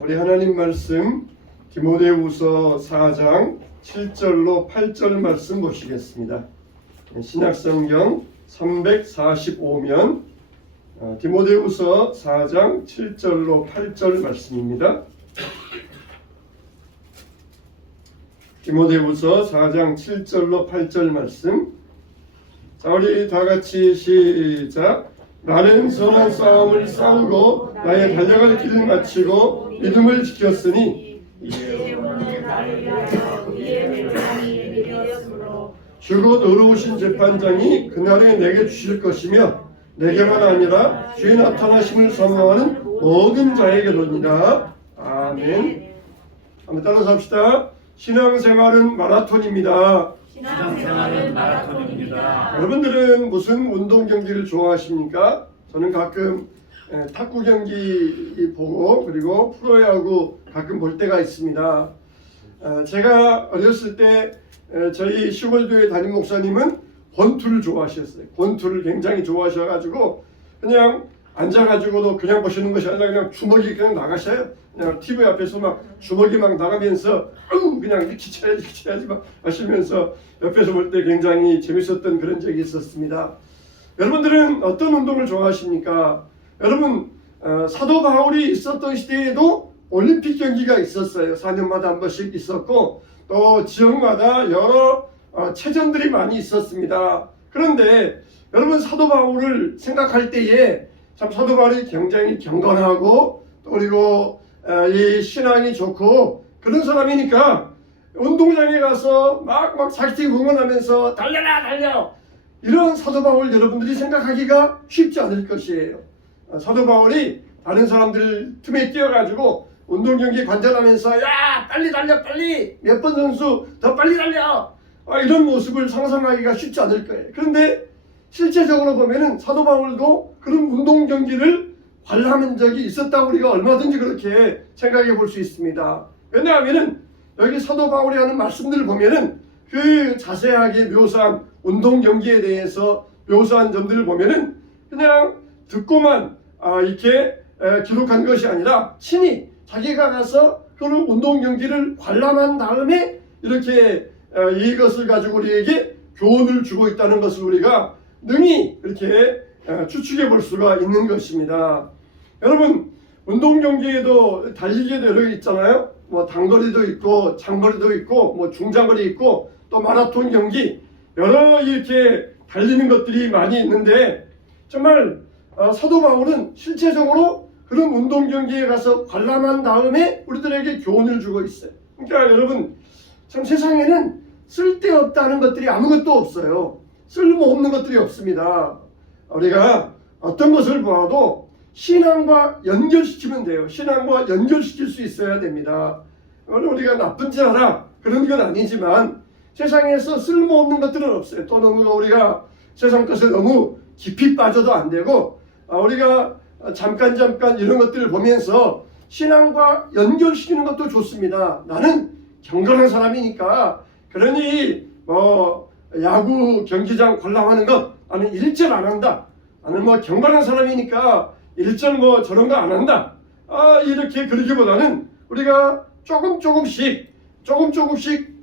우리 하나님 말씀 디모데후서 4장 7절로 8절 말씀 보시겠습니다. 신약성경 345면 디모데후서 4장 7절로 8절 말씀입니다. 디모데후서 4장 7절로 8절 말씀. 자, 우리 다 같이 시작. 나는 선한 싸움을 싸우고 나의 달려갈 길을 마치고 믿음을 지켰으니 주곧 의로우신 재판장이 그날에 내게 주실 것이며 내게만 아니라 주의 나타나심을 사모하는 모든 자에게로니라. 아멘. 한번 따라서 합시다. 신앙생활은 마라톤입니다. 신앙생활은 마라톤입니다. 여러분들은 무슨 운동 경기를 좋아하십니까? 저는 가끔 탁구 경기 보고 그리고 프로야구 가끔 볼 때가 있습니다. 제가 어렸을 때 저희 시골교회 담임 목사님은 권투를 좋아하셨어요. 권투를 굉장히 좋아하셔가지고 그냥 앉아가지고도 그냥 보시는 것이 아니라 그냥 주먹이 그냥 나가셔요. 그냥 TV 앞에서 막 주먹이 막 나가면서 그냥 이렇게 쳐야지 막 하시면서 옆에서 볼 때 굉장히 재밌었던 그런 적이 있었습니다. 여러분들은 어떤 운동을 좋아하십니까? 여러분 사도 바울이 있었던 시대에도 올림픽 경기가 있었어요. 4년마다 한 번씩 있었고 또 지역마다 여러 체전들이 많이 있었습니다. 그런데 여러분 사도 바울을 생각할 때에 참 사도 바울이 굉장히 경건하고 또 그리고 이 신앙이 좋고 그런 사람이니까 운동장에 가서 막 자기 팀 응원하면서 달려라 달려 이런 사도 바울 여러분들이 생각하기가 쉽지 않을 것이에요. 사도 바울이 다른 사람들 틈에 뛰어가지고 운동 경기 관전하면서 야 빨리 달려 빨리 몇 번 선수 더 빨리 달려 이런 모습을 상상하기가 쉽지 않을 거예요. 그런데 실제적으로 보면은 사도 바울도 그런 운동 경기를 관람한 적이 있었다고 우리가 얼마든지 그렇게 생각해 볼 수 있습니다. 왜냐하면은 여기 사도 바울이 하는 말씀들을 보면은 그 자세하게 묘사한 운동 경기에 대해서 묘사한 점들을 보면은 그냥 듣고만 이렇게 기록한 것이 아니라 친히 자기가 가서 그런 운동 경기를 관람한 다음에 이렇게 이것을 가지고 우리에게 교훈을 주고 있다는 것을 우리가 능히 이렇게 추측해 볼 수가 있는 것입니다. 여러분 운동 경기에도 달리기에도 여러 개 있잖아요. 뭐 단거리도 있고 장거리도 있고 뭐 중장거리 있고 또 마라톤 경기 여러 이렇게 달리는 것들이 많이 있는데 정말 사도 바울은 실제적으로 그런 운동 경기에 가서 관람한 다음에 우리들에게 교훈을 주고 있어요. 그러니까 여러분 참 세상에는 쓸데없다는 것들이 아무것도 없어요. 쓸모없는 것들이 없습니다. 우리가 어떤 것을 보아도 신앙과 연결시키면 돼요. 신앙과 연결시킬 수 있어야 됩니다. 우리가 나쁜 짓 하라 그런 건 아니지만 세상에서 쓸모없는 것들은 없어요. 또 너무 우리가 세상 것에 너무 깊이 빠져도 안 되고 우리가 잠깐 이런 것들을 보면서 신앙과 연결시키는 것도 좋습니다. 나는 경건한 사람이니까 그러니 뭐 야구 경기장 관람하는 것 나는 일절 안 한다. 나는 뭐 경건한 사람이니까 일절 뭐 저런 거 안 한다. 이렇게 그러기보다는 우리가 조금씩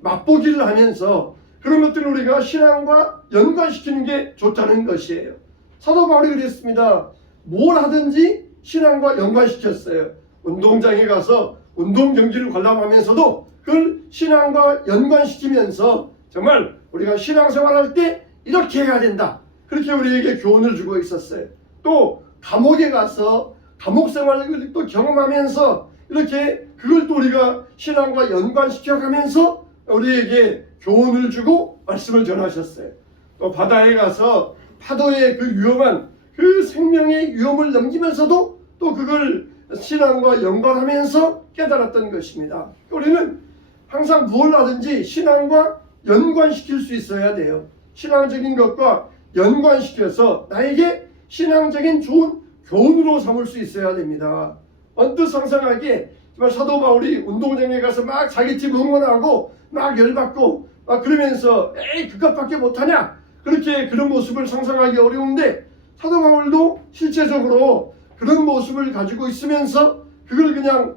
맛보기를 하면서 그런 것들을 우리가 신앙과 연관시키는 게 좋다는 것이에요. 사도 바울이 그랬습니다. 뭘 하든지 신앙과 연관시켰어요. 운동장에 가서 운동 경기를 관람하면서도 그걸 신앙과 연관시키면서 정말 우리가 신앙생활할 때 이렇게 해야 된다. 그렇게 우리에게 교훈을 주고 있었어요. 또 감옥에 가서 감옥생활을 또 경험하면서 이렇게 그걸 또 우리가 신앙과 연관시켜가면서 우리에게 교훈을 주고 말씀을 전하셨어요. 또 바다에 가서 파도의 그 위험한 그 생명의 위험을 넘기면서도 또 그걸 신앙과 연관하면서 깨달았던 것입니다. 우리는 항상 무엇을 하든지 신앙과 연관시킬 수 있어야 돼요. 신앙적인 것과 연관시켜서 나에게 신앙적인 좋은 교훈으로 삼을 수 있어야 됩니다. 언뜻 상상하기에 정말 사도 바울이 운동장에 가서 막 자기 팀 응원하고 막 열받고 막 그러면서 에이 그것밖에 못하냐 그렇게 그런 모습을 상상하기 어려운데 사도 바울도 실제적으로 그런 모습을 가지고 있으면서 그걸 그냥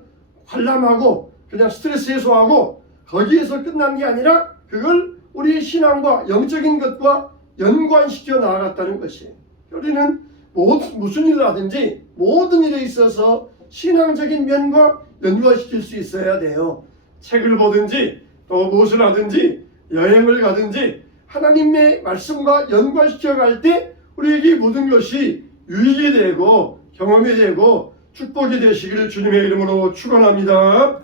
관람하고 그냥 스트레스 해소하고 거기에서 끝난 게 아니라 그걸 우리의 신앙과 영적인 것과 연관시켜 나아갔다는 것이에요. 우리는 무슨 일을 하든지 모든 일에 있어서 신앙적인 면과 연관시킬 수 있어야 돼요. 책을 보든지 또 무엇을 하든지 여행을 가든지 하나님의 말씀과 연관시켜 갈 때 우리에게 모든 것이 유익이 되고 경험이 되고 축복이 되시기를 주님의 이름으로 축원합니다.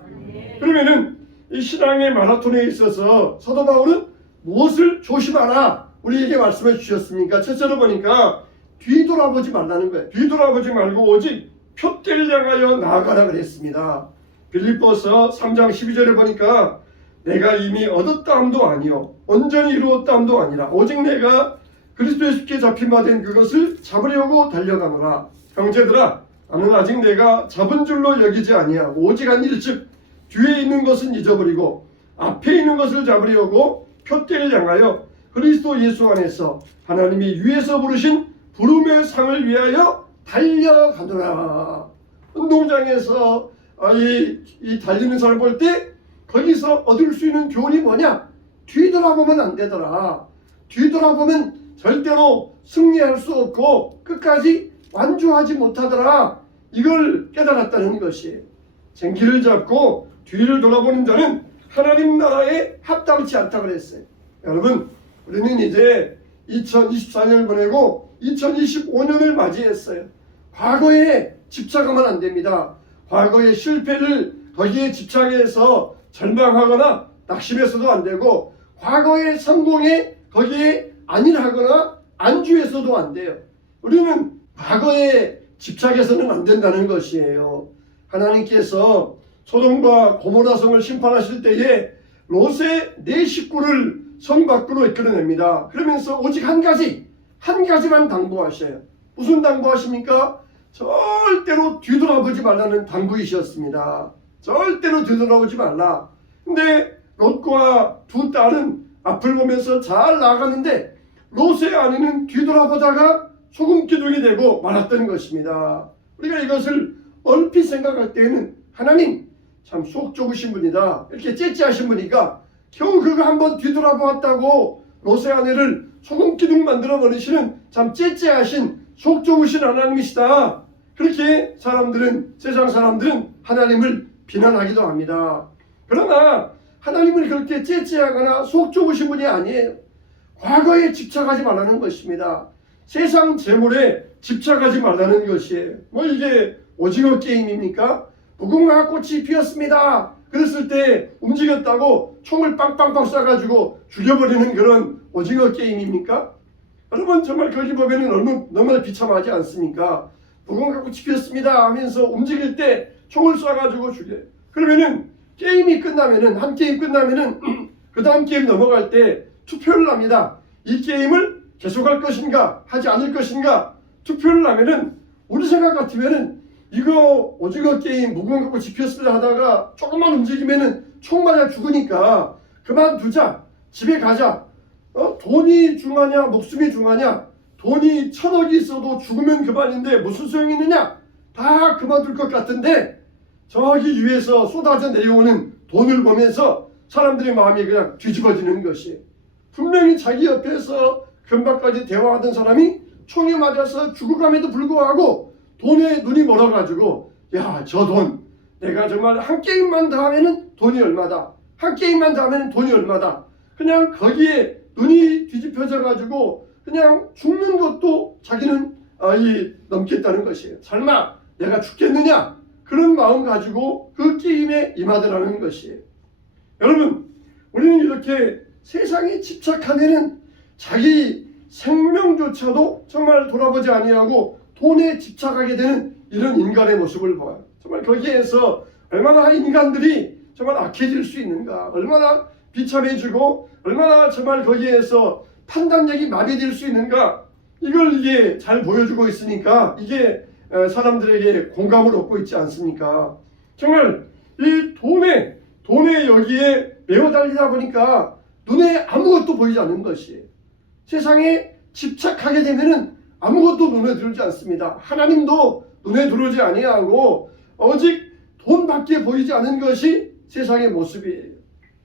그러면은 이 신앙의 마라톤에 있어서 사도 바울은 무엇을 조심하라 우리에게 말씀해 주셨습니까? 첫째로 보니까 뒤돌아보지 말라는 거예요. 뒤돌아보지 말고 오직 표대를 향하여 나아가라 그랬습니다. 빌립보서 3장 12절에 보니까 내가 이미 얻었다 함도 아니요 온전히 이루었다 함도 아니라 오직 내가 그리스도 예수께 잡힌 바 된 그것을 잡으려고 달려가노라. 형제들아 나는 아직 내가 잡은 줄로 여기지 아니하고 오직 한 일 즉 뒤에 있는 것은 잊어버리고 앞에 있는 것을 잡으려고 표대를 향하여 그리스도 예수 안에서 하나님이 위에서 부르신 부름의 상을 위하여 달려가노라. 운동장에서 이 달리는 사람 볼 때 거기서 얻을 수 있는 교훈이 뭐냐? 뒤돌아보면 안 되더라. 뒤돌아보면 절대로 승리할 수 없고 끝까지 완주하지 못하더라. 이걸 깨달았다는 것이에요. 쟁기를 잡고 뒤를 돌아보는 자는 하나님 나라에 합당치 않다고 그랬어요. 여러분 우리는 이제 2024년을 보내고 2025년을 맞이했어요. 과거에 집착하면 안 됩니다. 과거의 실패를 거기에 집착해서 절망하거나 낙심해서도 안 되고 과거의 성공에 거기에 안일하거나 안주해서도 안 돼요. 우리는 과거에 집착해서는 안 된다는 것이에요. 하나님께서 소돔과 고모라 성을 심판하실 때에 롯의 네 식구를 성 밖으로 이끌어냅니다. 그러면서 오직 한 가지만 당부하셔요. 무슨 당부하십니까? 절대로 뒤돌아보지 말라는 당부이셨습니다. 절대로 뒤돌아보지 말라. 근데 롯과 두 딸은 앞을 보면서 잘 나가는데 롯의 아내는 뒤돌아보다가 소금 기둥이 되고 말았던 것입니다. 우리가 이것을 얼핏 생각할 때에는 하나님 참 속 좁으신 분이다. 이렇게 째째하신 분이니까 겨우 그거 한번 뒤돌아보았다고 롯의 아내를 소금 기둥 만들어 버리시는 참 째째하신 속 좁으신 하나님이시다. 그렇게 세상 사람들은 하나님을 비난하기도 합니다. 그러나 하나님은 그렇게 째째하거나 속 좁으신 분이 아니에요. 과거에 집착하지 말라는 것입니다. 세상 재물에 집착하지 말라는 것이에요. 뭐 이게 오징어 게임입니까? 무궁화 꽃이 피었습니다. 그랬을 때 움직였다고 총을 빵빵빵 쏴가지고 죽여버리는 그런 오징어 게임입니까? 여러분 정말 거기 보면은 너무나 비참하지 않습니까? 무궁화 꽃이 피었습니다 하면서 움직일 때 총을 쏴가지고 죽여요. 그러면은 게임이 끝나면은 한 게임 끝나면은 그 다음 게임 넘어갈 때 투표를 합니다. 이 게임을 계속할 것인가 하지 않을 것인가 투표를 하면은 우리 생각 같으면은 이거 오징어 게임 무궁화 꽃이 피었습니다 하다가 조금만 움직이면은 총 맞아 죽으니까 그만두자 집에 가자. 돈이 중하냐 목숨이 중하냐? 돈이 1000억이 있어도 죽으면 그만인데 무슨 소용이 있느냐? 다 그만둘 것 같은데 저기 위에서 쏟아져 내려오는 돈을 보면서 사람들의 마음이 그냥 뒤집어지는 것이 분명히 자기 옆에서 금방까지 대화하던 사람이 총에 맞아서 죽어감에도 불구하고 돈에 눈이 멀어가지고 야, 저 돈 내가 정말 한 게임만 더 하면은 돈이 얼마다 한 게임만 더 하면은 돈이 얼마다 그냥 거기에 눈이 뒤집혀져 가지고 그냥 죽는 것도 자기는 넘겠다는 것이에요. 설마 내가 죽겠느냐? 그런 마음 가지고 그 게임에 임하더라는 것이에요. 여러분 우리는 이렇게 세상에 집착하면은 자기 생명조차도 정말 돌아보지 아니하고 돈에 집착하게 되는 이런 인간의 모습을 봐요. 정말 거기에서 얼마나 인간들이 정말 악해질 수 있는가, 얼마나 비참해지고 얼마나 정말 거기에서 판단력이 마비될 수 있는가, 이걸 이게 잘 보여주고 있으니까 이게 사람들에게 공감을 얻고 있지 않습니까? 정말 이 돈에 여기에 매어 달리다 보니까 눈에 아무것도 보이지 않는 것이에요. 세상에 집착하게 되면은 아무것도 눈에 들어오지 않습니다. 하나님도 눈에 들어오지 아니하고 오직 돈밖에 보이지 않는 것이 세상의 모습이에요.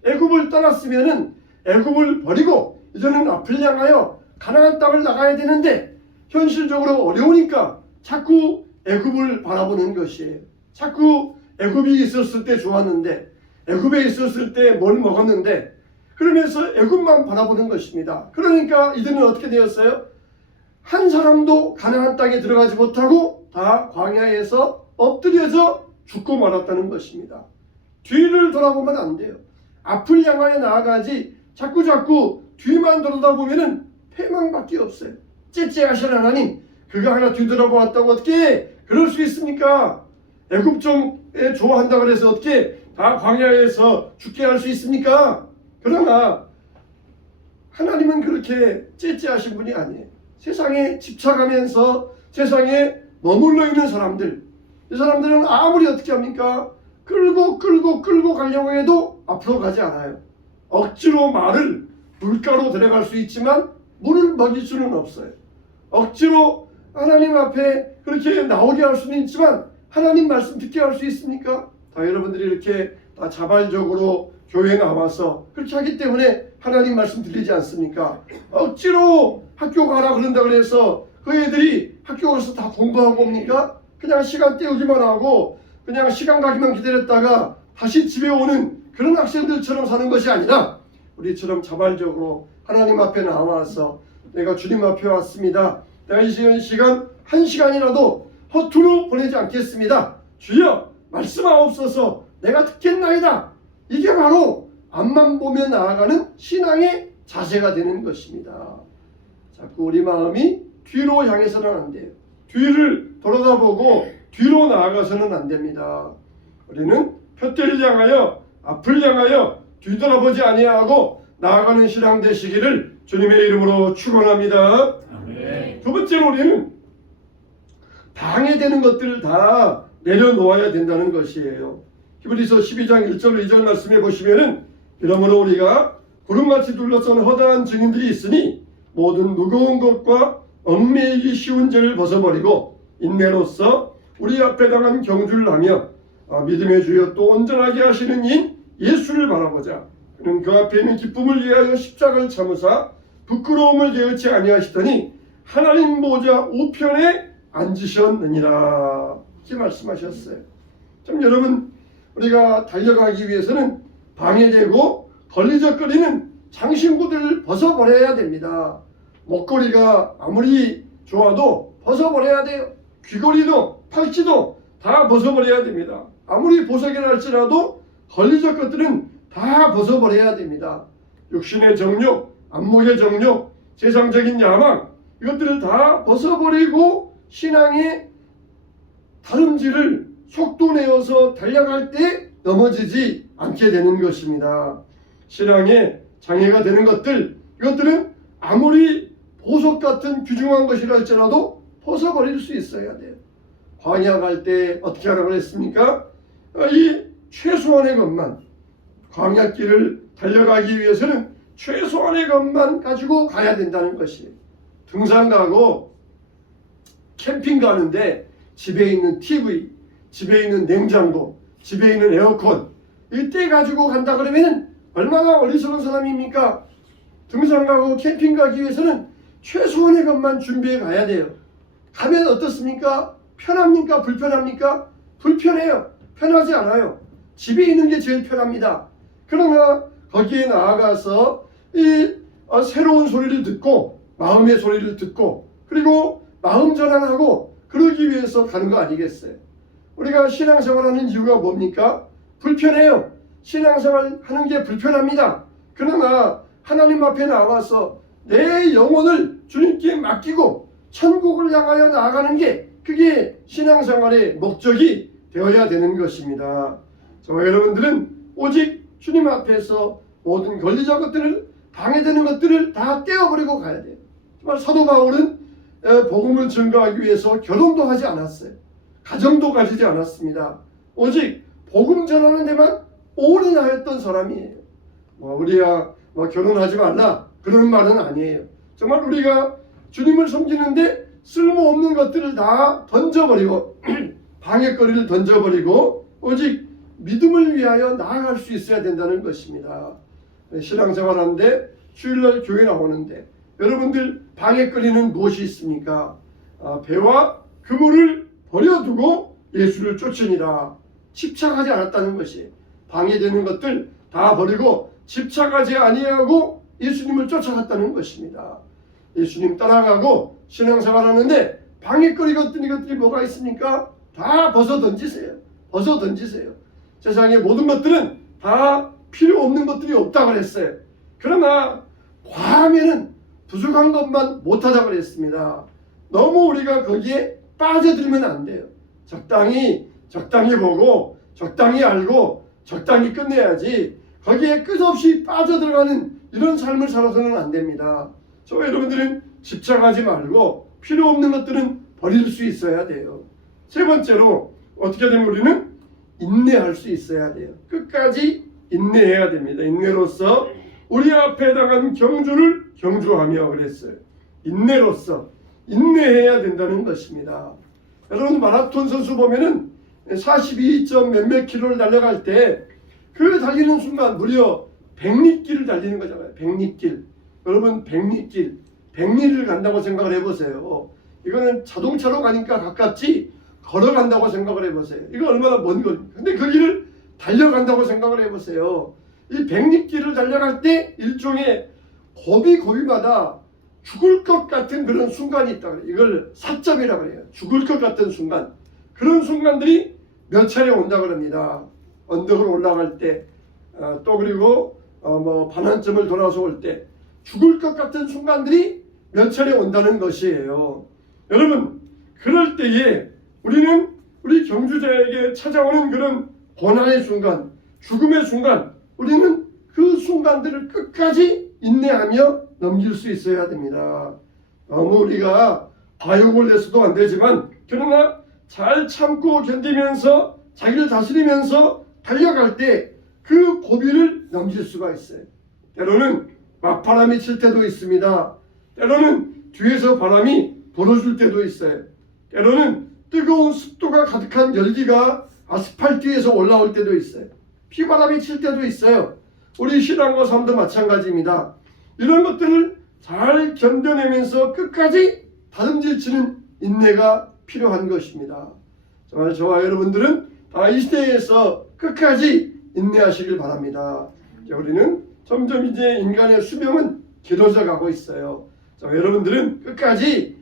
애굽을 떠났으면은 애굽을 버리고 이제는 앞을 향하여 가나안 땅을 나가야 되는데 현실적으로 어려우니까 자꾸 애굽을 바라보는 것이에요. 자꾸 애굽이 있었을 때 좋았는데, 애굽에 있었을 때 뭘 먹었는데, 그러면서 애굽만 바라보는 것입니다. 그러니까 이들은 어떻게 되었어요? 한 사람도 가나안 땅에 들어가지 못하고 다 광야에서 엎드려져 죽고 말았다는 것입니다. 뒤를 돌아보면 안 돼요. 앞을 향하여 나아가지 자꾸 뒤만 돌아다보면은 패망밖에 없어요. 째째하신 하나님, 그가 하나 뒤돌아보았다고 어떻게 그럴 수 있습니까? 애굽 좀 좋아한다 그래서 어떻게 다 광야에서 죽게 할 수 있습니까? 그러나 하나님은 그렇게 째째하신 분이 아니에요. 세상에 집착하면서 세상에 머물러 있는 사람들, 이 사람들은 아무리 어떻게 합니까? 끌고 가려고 해도 앞으로 가지 않아요. 억지로 말을 물가로 데려갈 수 있지만 물을 먹일 수는 없어요. 억지로 하나님 앞에 그렇게 나오게 할 수는 있지만 하나님 말씀 듣게 할 수 있습니까? 다 여러분들이 이렇게 다 자발적으로 교회에 나와서 그렇게 하기 때문에 하나님 말씀 들리지 않습니까? 억지로 학교 가라 그런다 그래서 그 애들이 학교 가서 다 공부하고 옵니까? 그냥 시간 때우기만 하고 그냥 시간 가기만 기다렸다가 다시 집에 오는 그런 학생들처럼 사는 것이 아니라 우리처럼 자발적으로 하나님 앞에 나와서 내가 주님 앞에 왔습니다. 내가 이 시간 한 시간이라도 허투루 보내지 않겠습니다. 주여 말씀하옵소서 내가 듣겠나이다. 이게 바로 앞만 보며 나아가는 신앙의 자세가 되는 것입니다. 자꾸 우리 마음이 뒤로 향해서는 안 돼요. 뒤를 돌아다보고 뒤로 나아가서는 안 됩니다. 우리는 푯대를 향하여 앞을 향하여 뒤돌아보지 아니하고 나아가는 신앙 되시기를 주님의 이름으로 축원합니다. 아멘. 두 번째로 우리는 방해되는 것들을 다 내려놓아야 된다는 것이에요. 히브리서 12장 1절 2절 말씀에 보시면은 이러므로 우리가 구름같이 둘러싼 허다한 증인들이 있으니 모든 무거운 것과 얽매이기 쉬운 죄를 벗어버리고 인내로서 우리 앞에 당한 경주를 하며 믿음의 주여 또 온전하게 하시는 인 예수를 바라보자. 그는 그 앞에 있는 기쁨을 위하여 십자가를 참으사 부끄러움을 개의치 아니하시더니 하나님 보좌 우편에 앉으셨느니라. 이렇게 말씀하셨어요. 참 여러분, 우리가 달려가기 위해서는 방해되고 걸리적거리는 장신구들을 벗어버려야 됩니다. 목걸이가 아무리 좋아도 벗어버려야 돼요. 귀걸이도 팔찌도 다 벗어버려야 됩니다. 아무리 보석이라 할지라도 걸리적 것들은 다 벗어버려야 됩니다. 육신의 정욕, 안목의 정욕, 세상적인 야망, 이것들을 다 벗어버리고 신앙의 다름질을 속도 내어서 달려갈 때 넘어지지 않게 되는 것입니다. 신앙에 장애가 되는 것들, 이것들은 아무리 보석 같은 귀중한 것이라 할지라도 벗어버릴 수 있어야 돼요. 광야 갈 때 어떻게 하라고 했습니까? 이 최소한의 것만, 광야길을 달려가기 위해서는 최소한의 것만 가지고 가야 된다는 것이에요. 등산 가고 캠핑 가는데 집에 있는 TV, 집에 있는 냉장고, 집에 있는 에어컨 이때 가지고 간다 그러면 얼마나 어리석은 사람입니까? 등산 가고 캠핑 가기 위해서는 최소한의 것만 준비해 가야 돼요. 가면 어떻습니까? 편합니까? 불편합니까? 불편해요. 편하지 않아요. 집에 있는 게 제일 편합니다. 그러나 거기에 나아가서 이 새로운 소리를 듣고 마음의 소리를 듣고 그리고 마음 전환하고 그러기 위해서 가는 거 아니겠어요? 우리가 신앙생활하는 이유가 뭡니까? 불편해요. 신앙생활 하는 게 불편합니다. 그러나 하나님 앞에 나와서 내 영혼을 주님께 맡기고 천국을 향하여 나아가는 게 그게 신앙생활의 목적이 되어야 되는 것입니다. 저와 여러분들은 오직 주님 앞에서 모든 걸리적 것들을 방해되는 것들을 다 떼어버리고 가야 돼요. 정말 사도 바울은 복음을 증거하기 위해서 결혼도 하지 않았어요. 가정도 가지지 않았습니다. 오직 복음 전하는 데만 올인하였던 사람이에요. 우리야 결혼하지 말라 그런 말은 아니에요. 정말 우리가 주님을 섬기는데 쓸모없는 것들을 다 던져버리고 방해거리를 던져버리고 오직 믿음을 위하여 나아갈 수 있어야 된다는 것입니다. 신앙생활하는데 주일날 교회 나오는데 여러분들 방해거리는 무엇이 있습니까? 배와 그물을 버려두고 예수를 쫓으니라. 집착하지 않았다는 것이 방해되는 것들 다 버리고 집착하지 아니하고 예수님을 쫓아갔다는 것입니다. 예수님 따라가고 신앙생활하는데 방해거리 같은 것들이 뭐가 있습니까? 다 벗어 던지세요. 벗어 던지세요. 세상의 모든 것들은 다 필요 없는 것들이 없다고 그랬어요. 그러나 과하면은 부족한 것만 못하다고 그랬습니다. 너무 우리가 거기에 빠져들면 안 돼요. 적당히 보고 적당히 알고 적당히 끝내야지 거기에 끝없이 빠져들어가는 이런 삶을 살아서는 안 됩니다. 저 여러분들은 집착하지 말고 필요 없는 것들은 버릴 수 있어야 돼요. 세 번째로 어떻게 되면 우리는 인내할 수 있어야 돼요. 끝까지 인내해야 됩니다. 인내로서 우리 앞에 당한 경주를 경주하며 그랬어요. 인내로서 인내해야 된다는 것입니다. 여러분 마라톤 선수 보면은 42점 몇몇 킬로를 달려갈 때 그 달리는 순간 무려 100리길을 달리는 거잖아요. 100리길. 여러분 100리를 간다고 생각을 해보세요. 이거는 자동차로 가니까 가깝지 걸어간다고 생각을 해보세요. 이거 얼마나 먼 거입니까? 근데 그 길을 달려간다고 생각을 해보세요. 이 100리길을 달려갈 때 일종의 고비마다 죽을 것 같은 그런 순간이 있다 그래요. 이걸 사점이라고 해요. 죽을 것 같은 순간. 그런 순간들이 몇 차례 온다 그럽니다. 언덕을 올라갈 때, 또 그리고 반환점을 돌아서 올 때 죽을 것 같은 순간들이 몇 차례 온다는 것이에요. 여러분, 그럴 때에 우리는 우리 경주자에게 찾아오는 그런 고난의 순간, 죽음의 순간, 우리는 그 순간들을 끝까지 인내하며 넘길 수 있어야 됩니다. 너무 우리가 과욕을 내서도 안 되지만 그러나 잘 참고 견디면서 자기를 다스리면서 달려갈 때 그 고비를 넘길 수가 있어요. 때로는 맞바람이 칠 때도 있습니다. 때로는 뒤에서 바람이 불어줄 때도 있어요. 때로는 뜨거운 습도가 가득한 열기가 아스팔트에서 올라올 때도 있어요. 피바람이 칠 때도 있어요. 우리 신앙과 삶도 마찬가지입니다. 이런 것들을 잘 견뎌내면서 끝까지 다듬질치는 인내가 필요한 것입니다. 정말 저와 여러분들은 다 이 시대에서 끝까지 인내하시길 바랍니다. 우리는 점점 이제 인간의 수명은 길어져 가고 있어요. 여러분들은 끝까지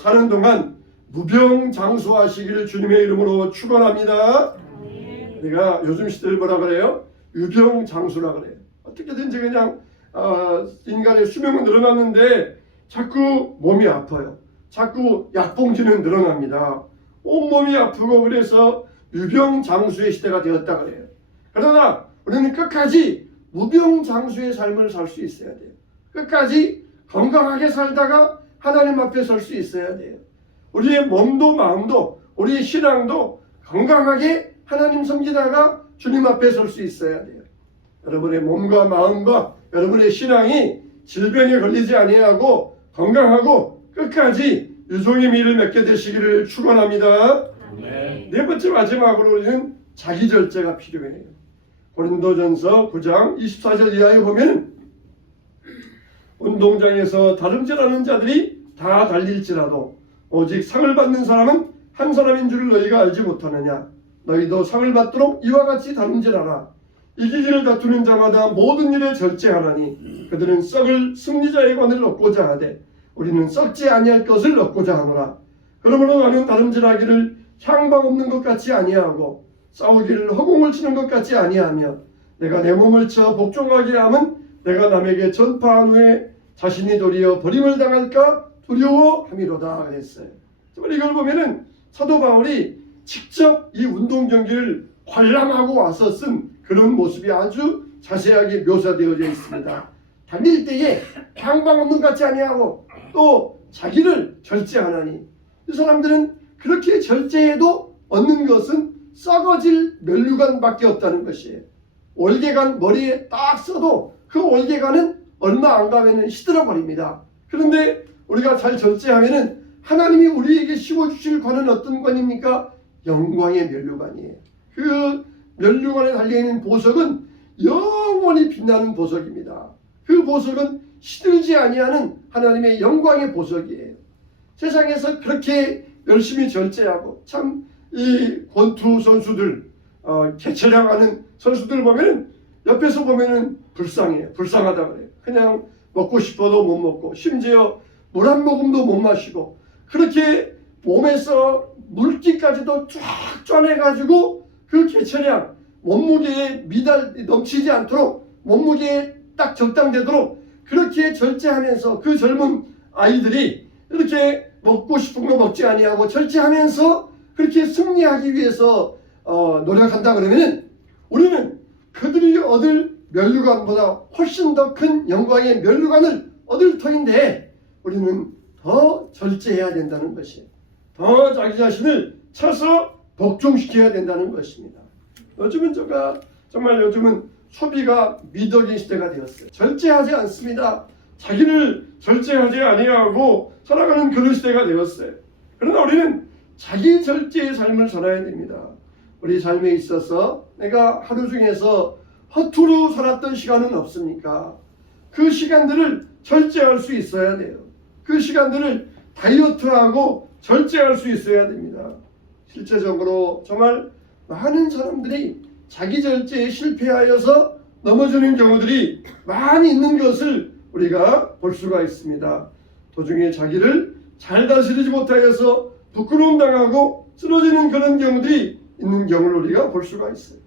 사는 동안 무병장수하시기를 주님의 이름으로 축원합니다. 우리가 요즘 시대를 뭐라 그래요? 유병장수라 그래요. 어떻게든지 그냥 인간의 수명은 늘어났는데 자꾸 몸이 아파요. 자꾸 약봉지는 늘어납니다. 온몸이 아프고 그래서 유병장수의 시대가 되었다 그래요. 그러나 우리는 끝까지 무병장수의 삶을 살 수 있어야 돼요. 끝까지 건강하게 살다가 하나님 앞에 설 수 있어야 돼요. 우리의 몸도 마음도 우리의 신앙도 건강하게 하나님 섬기다가 주님 앞에 설 수 있어야 돼요. 여러분의 몸과 마음과 여러분의 신앙이 질병에 걸리지 아니하고 건강하고 끝까지 유종의 미를 맺게 되시기를 축원합니다. 네 번째 마지막으로 우리는 자기 절제가 필요해요. 고린도전서 9장 24절 이하에 보면 운동장에서 다름질하는 자들이 다 달릴지라도 오직 상을 받는 사람은 한 사람인 줄을 너희가 알지 못하느냐. 너희도 상을 받도록 이와 같이 다름질하라. 이기기를 다투는 자마다 모든 일에 절제하나니 그들은 썩을 승리자의 관을 얻고자 하되 우리는 썩지 아니할 것을 얻고자 하노라. 그러므로 나는 다름질하기를 향방 없는 것 같이 아니하고 싸우기를 허공을 치는 것 같이 아니하며 내가 내 몸을 쳐 복종하게 함은 내가 남에게 전파한 후에 자신이 도리어 버림을 당할까 두려워함이로다 그랬어요. 정말 이걸 보면은 사도 바울이 직접 이 운동 경기를 관람하고 와서 쓴 그런 모습이 아주 자세하게 묘사되어져 있습니다. 달릴 때에 향방 없는 것 같지 아니하고 또 자기를 절제하나니 이 사람들은 그렇게 절제해도 얻는 것은 썩어질 면류관밖에 없다는 것이에요. 올개간 머리에 딱 써도 그 올개간은 얼마 안 가면은 시들어버립니다. 그런데 우리가 잘 절제하면은 하나님이 우리에게 씌워주실 관은 어떤 관입니까? 영광의 면류관이에요. 그 면류관에 달려있는 보석은 영원히 빛나는 보석입니다. 그 보석은 시들지 아니하는 하나님의 영광의 보석이에요. 세상에서 그렇게 열심히 절제하고 참 이 권투 선수들, 개체량하는 선수들 보면은 옆에서 보면은 불쌍해요. 불쌍하다 그래요. 그냥 먹고 싶어도 못 먹고 심지어 물 한 모금도 못 마시고 그렇게 몸에서 물기까지도 쫙 짜내가지고 그 개체량 몸무게에 넘치지 않도록 몸무게에 딱 적당되도록 그렇게 절제하면서 그 젊은 아이들이 이렇게 먹고 싶은 거 먹지 아니하고 절제하면서 그렇게 승리하기 위해서 노력한다 그러면은 우리는 그들이 얻을 면류관보다 훨씬 더 큰 영광의 면류관을 얻을 터인데 우리는 더 절제해야 된다는 것이에요. 더 자기 자신을 쳐서 복종시켜야 된다는 것입니다. 요즘은 요즘은 소비가 미덕인 시대가 되었어요. 절제하지 않습니다. 자기를 절제하지 아니하고 살아가는 그런 시대가 되었어요. 그러나 우리는 자기 절제의 삶을 살아야 됩니다. 우리 삶에 있어서 내가 하루 중에서 허투루 살았던 시간은 없습니까? 그 시간들을 절제할 수 있어야 돼요. 그 시간들을 다이어트하고 절제할 수 있어야 됩니다. 실제적으로 정말 많은 사람들이 자기 절제에 실패하여서 넘어지는 경우들이 많이 있는 것을 우리가 볼 수가 있습니다. 도중에 자기를 잘 다스리지 못하여서 부끄러움 당하고 쓰러지는 그런 경우들이 있는 경우를 우리가 볼 수가 있어요.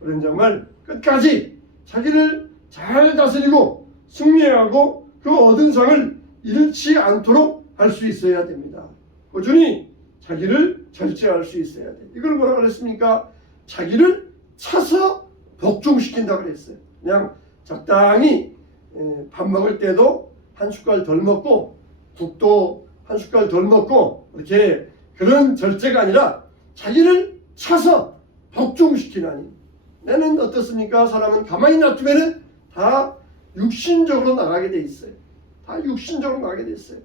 우리는 정말 끝까지 자기를 잘 다스리고 승리하고 그 얻은 상을 잃지 않도록 할 수 있어야 됩니다. 꾸준히 자기를 절제할 수 있어야 돼요. 이걸 뭐라 그랬습니까? 자기를 차서 복종시킨다 그랬어요. 그냥 적당히 밥 먹을 때도 한 숟갈 덜 먹고 국도 한 숟갈 덜 먹고 이렇게 그런 절제가 아니라 자기를 차서 복종시키나니. 나는 어떻습니까? 사람은 가만히 놔두면은 다 육신적으로 나가게 돼 있어요. 다 육신적으로 나가게 돼 있어요.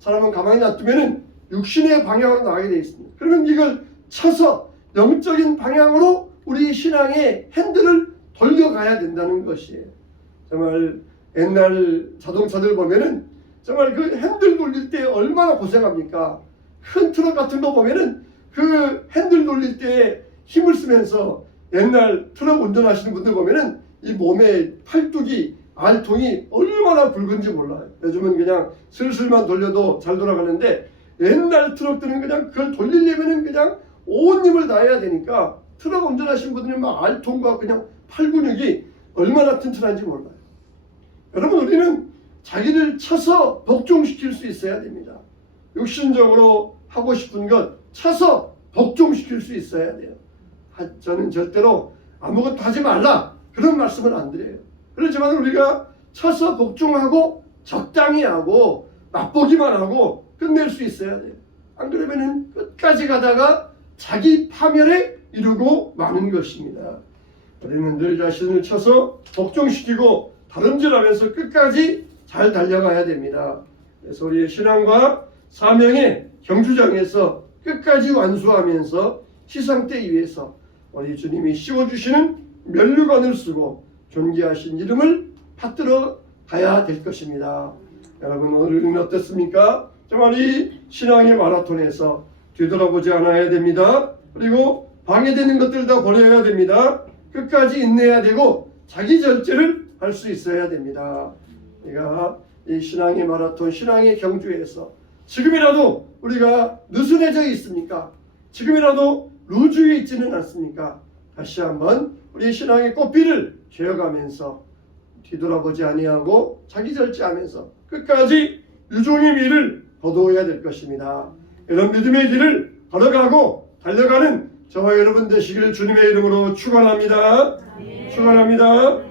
사람은 가만히 놔두면은 육신의 방향으로 나가게 돼 있습니다. 그러면 이걸 차서 영적인 방향으로 우리 신앙의 핸들을 돌려가야 된다는 것이에요. 정말 옛날 자동차들 보면은 정말 그 핸들 돌릴 때 얼마나 고생합니까? 큰 트럭 같은 거 보면은 그 핸들 돌릴 때 힘을 쓰면서 옛날 트럭 운전하시는 분들 보면은 이 몸에 팔뚝이 알통이 얼마나 굵은지 몰라요. 요즘은 그냥 슬슬만 돌려도 잘 돌아가는데 옛날 트럭들은 그냥 그걸 돌리려면은 그냥 온 힘을 다해야 되니까 트럭 운전하시는 분들은 막 알통과 그냥 팔 근육이 얼마나 튼튼한지 몰라요. 여러분 우리는 자기를 차서 복종시킬 수 있어야 됩니다. 육신적으로 하고 싶은 것 차서 복종시킬 수 있어야 돼요. 저는 절대로 아무것도 하지 말라 그런 말씀은 안 드려요. 그렇지만 우리가 차서 복종하고 적당히 하고 맛보기만 하고 끝낼 수 있어야 돼요. 안 그러면은 끝까지 가다가 자기 파멸에 이르고 마는 것입니다. 우리는 늘 자신을 쳐서 복종시키고 다름질하면서 끝까지 잘 달려가야 됩니다. 그래서 우리의 신앙과 사명의 경주장에서 끝까지 완수하면서 시상대 위에서 우리 주님이 씌워주시는 면류관을 쓰고 존귀하신 이름을 받들어 가야 될 것입니다. 여러분 오늘은 어떻습니까? 정말 이 신앙의 마라톤에서 뒤돌아보지 않아야 됩니다. 그리고 방해되는 것들 다 버려야 됩니다. 끝까지 인내해야 되고 자기 절제를 할 수 있어야 됩니다. 우리가 이 신앙의 마라톤, 신앙의 경주에서 지금이라도 우리가 느슨해져 있습니까? 지금이라도 루즈에 있지는 않습니까? 다시 한번 우리 신앙의 꽃비를 죄어가면서 뒤돌아보지 아니하고 자기 절제하면서 끝까지 유종의 미를 거두어야 될 것입니다. 이런 믿음의 길을 걸어가고 달려가는 저와 여러분 되시기를 주님의 이름으로 축원합니다. 축원합니다.